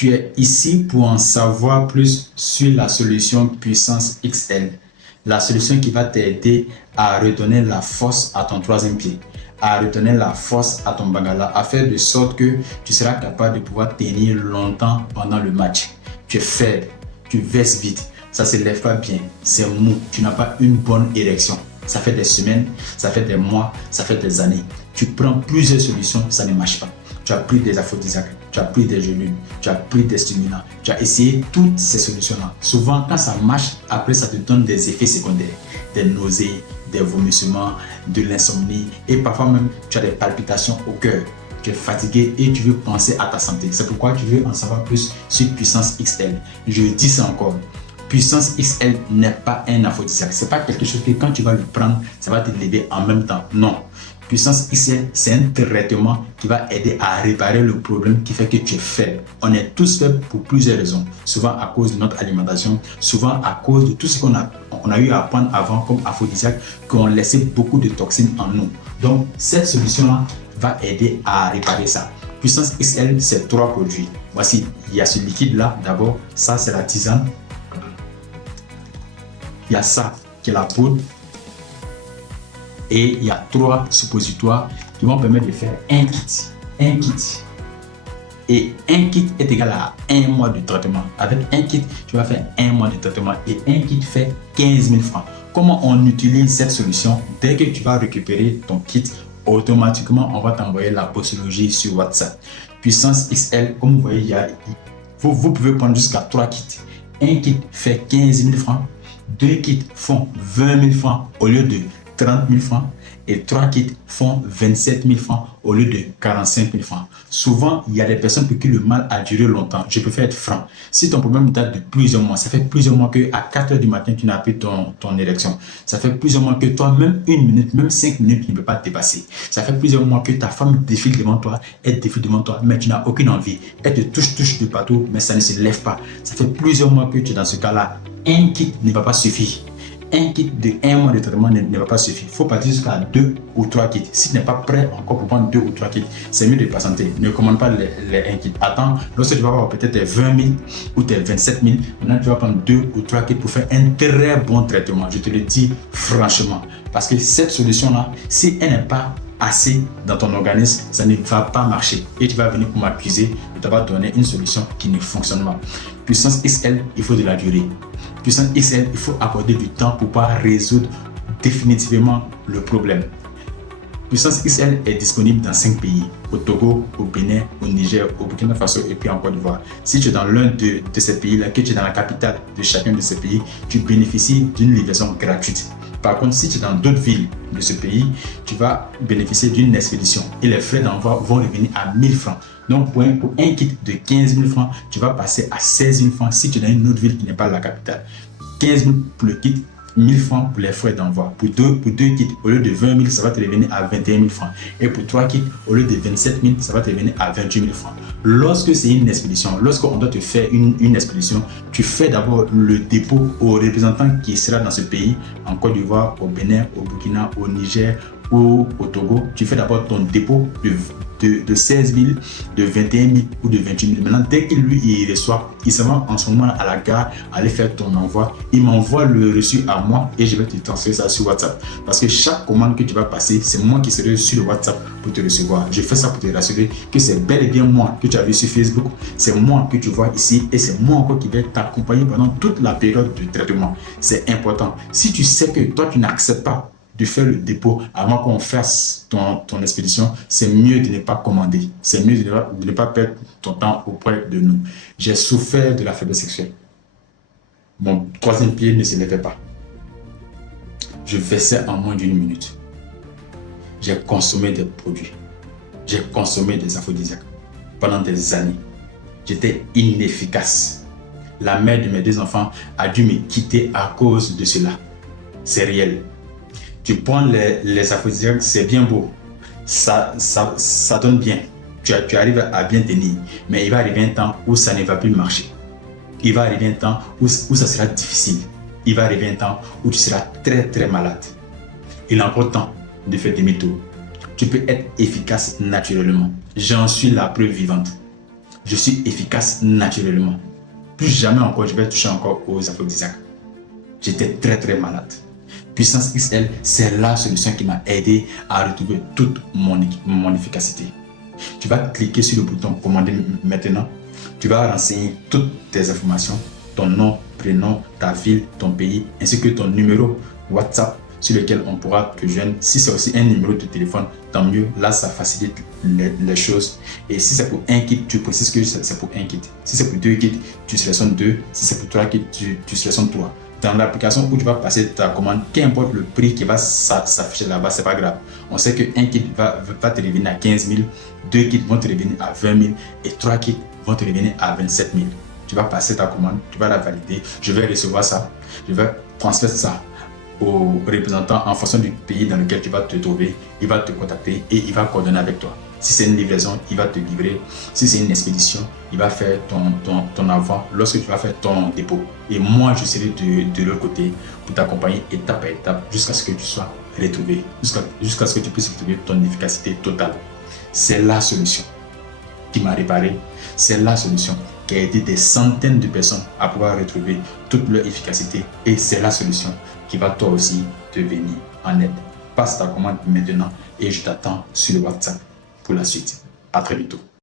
Tu es ici pour en savoir plus sur la solution Puissance XL. La solution qui va t'aider à redonner la force à ton troisième pied, à redonner la force à ton Bangala, à faire de sorte que tu seras capable de pouvoir tenir longtemps pendant le match. Tu es faible, tu verses vite, ça ne se lève pas bien, c'est mou, tu n'as pas une bonne érection. Ça fait des semaines, ça fait des mois, ça fait des années. Tu prends plusieurs solutions, ça ne marche pas. Tu as pris des aphrodisiaques, tu as pris des gélules, tu as pris des stimulants, tu as essayé toutes ces solutions-là. Souvent, quand ça marche, après, ça te donne des effets secondaires, des nausées, des vomissements, de l'insomnie et parfois même, tu as des palpitations au cœur. Tu es fatigué et tu veux penser à ta santé. C'est pourquoi tu veux en savoir plus sur Puissance XL. Je dis ça encore. Puissance XL n'est pas un aphrodisiaque. Ce n'est pas quelque chose que quand tu vas le prendre, ça va te lever en même temps. Non. Puissance XL, c'est un traitement qui va aider à réparer le problème qui fait que tu es faible. On est tous faibles pour plusieurs raisons. Souvent à cause de notre alimentation, souvent à cause de tout ce qu'on a eu à prendre avant comme aphrodisiaque, qui ont laissé beaucoup de toxines en nous. Donc, cette solution-là va aider à réparer ça. Puissance XL, c'est 3 produits. Voici, il y a ce liquide-là. D'abord, ça, c'est la tisane. Il y a ça, qui est la poudre. Et il y a 3 suppositoires qui vont permettre de faire un kit. Un kit. Et un kit est égal à 1 mois de traitement. Avec un kit, tu vas faire 1 mois de traitement. Et un kit fait 15 000 francs. Comment on utilise cette solution? Dès que tu vas récupérer ton kit, automatiquement, on va t'envoyer la posologie sur WhatsApp. Puissance XL, comme vous voyez, vous pouvez prendre jusqu'à 3 kits. Un kit fait 15 000 francs. 2 kits font 20 000 francs au lieu de 30 000 francs et 3 kits font 27 000 francs au lieu de 45 000 francs. Souvent, il y a des personnes pour qui le mal a duré longtemps. Je préfère être franc. Si ton problème date de plusieurs mois, ça fait plusieurs mois qu'à 4 h du matin, tu n'as plus ton érection. Ça fait plusieurs mois que toi, même 1 minute, même 5 minutes, tu ne peux pas te dépasser. Ça fait plusieurs mois que ta femme défile devant toi, elle défile devant toi, mais tu n'as aucune envie. Elle te touche de partout, mais ça ne se lève pas. Ça fait plusieurs mois que tu es dans ce cas-là. Un kit ne va pas suffire. Un kit de 1 mois de traitement ne va pas suffire. Il faut partir jusqu'à 2 ou 3 kits. Si tu n'es pas prêt encore pour prendre 2 ou 3 kits, c'est mieux de patienter. Ne commande pas les 1 kit. Attends, lorsque tu vas avoir peut-être tes 20 000 ou tes 27 000, maintenant tu vas prendre 2 ou 3 kits pour faire un très bon traitement. Je te le dis franchement. Parce que cette solution-là, si elle n'est pas assez dans ton organisme, ça ne va pas marcher. Et tu vas venir pour m'accuser de t'avoir donné une solution qui ne fonctionne pas. Puissance XL, il faut de la durée. Puissance XL, il faut accorder du temps pour pouvoir résoudre définitivement le problème. Puissance XL est disponible dans 5 pays, au Togo, au Bénin, au Niger, au Burkina Faso et puis en Côte d'Ivoire. Si tu es dans l'un de ces pays-là, que tu es dans la capitale de chacun de ces pays, tu bénéficies d'une livraison gratuite. Par contre, si tu es dans d'autres villes de ce pays, tu vas bénéficier d'une expédition et les frais d'envoi vont revenir à 1 000 francs. Donc, pour un kit de 15 000 francs, tu vas passer à 16 000 francs si tu es dans une autre ville qui n'est pas la capitale. 15 000 pour le kit, 1 000 francs pour les frais d'envoi. Pour deux kits, au lieu de 20 000, ça va te revenir à 21 000 francs. Et pour 3 kits, au lieu de 27 000, ça va te revenir à 28 000 francs. Lorsque c'est une expédition, lorsqu'on doit te faire une expédition, tu fais d'abord le dépôt au représentant qui sera dans ce pays, en Côte d'Ivoire, au Bénin, au Burkina, au Niger ou au Togo. Tu fais d'abord ton dépôt de 16 000, de 21 000 ou de 28 000. Maintenant, dès qu'il il reçoit, il se rend en ce moment à la gare, aller faire ton envoi. Il m'envoie le reçu à moi et je vais te transférer ça sur WhatsApp. Parce que chaque commande que tu vas passer, c'est moi qui serai sur le WhatsApp pour te recevoir. Je fais ça pour te rassurer que c'est bel et bien moi que tu as vu sur Facebook. C'est moi que tu vois ici et c'est moi encore qui vais t'accompagner pendant toute la période de traitement. C'est important. Si tu sais que toi, tu n'acceptes pas de faire le dépôt avant qu'on fasse ton expédition, c'est mieux de ne pas commander. C'est mieux de ne pas perdre ton temps auprès de nous. J'ai souffert de la faiblesse sexuelle. Mon troisième pied ne se levait pas. Je versais en moins d'1 minute. J'ai consommé des produits. J'ai consommé des aphrodisiaques pendant des années. J'étais inefficace. La mère de mes 2 enfants a dû me quitter à cause de cela. C'est réel. Tu prends les aphrodisiaques, c'est bien beau, ça donne bien, tu arrives à bien tenir, mais il va arriver un temps où ça ne va plus marcher. Il va arriver un temps où ça sera difficile. Il va arriver un temps où tu seras très très malade. Il est encore temps de faire demi-tour. Tu peux être efficace naturellement. J'en suis la preuve vivante. Je suis efficace naturellement. Plus jamais encore, je vais toucher encore aux aphrodisiaques. J'étais très malade. Puissance XL, c'est la solution qui m'a aidé à retrouver toute mon efficacité. Tu vas cliquer sur le bouton commander maintenant. Tu vas renseigner toutes tes informations, ton nom, prénom, ta ville, ton pays, ainsi que ton numéro WhatsApp sur lequel on pourra te joindre. Si c'est aussi un numéro de téléphone, tant mieux. Là, ça facilite les choses. Et si c'est pour un kit, tu précises que c'est pour un kit. Si c'est pour 2 kits, tu sélectionnes 2. Si c'est pour 3 kits, tu sélectionnes 3. Dans l'application où tu vas passer ta commande, qu'importe le prix qui va s'afficher là-bas, c'est pas grave. On sait qu'un kit va te revenir à 15 000, 2 kits vont te revenir à 20 000 et 3 kits vont te revenir à 27 000. Tu vas passer ta commande, tu vas la valider, je vais recevoir ça, je vais transférer ça au représentant en fonction du pays dans lequel tu vas te trouver. Il va te contacter et il va coordonner avec toi. Si c'est une livraison, il va te livrer. Si c'est une expédition, il va faire ton envoi lorsque tu vas faire ton dépôt. Et moi, je serai de l'autre côté pour t'accompagner étape à étape jusqu'à ce que tu sois retrouvé, jusqu'à ce que tu puisses retrouver ton efficacité totale. C'est la solution qui m'a réparé. C'est la solution qui a aidé des centaines de personnes à pouvoir retrouver toute leur efficacité. Et c'est la solution qui va toi aussi te venir en aide. Passe ta commande maintenant et je t'attends sur le WhatsApp pour la suite. À très bientôt.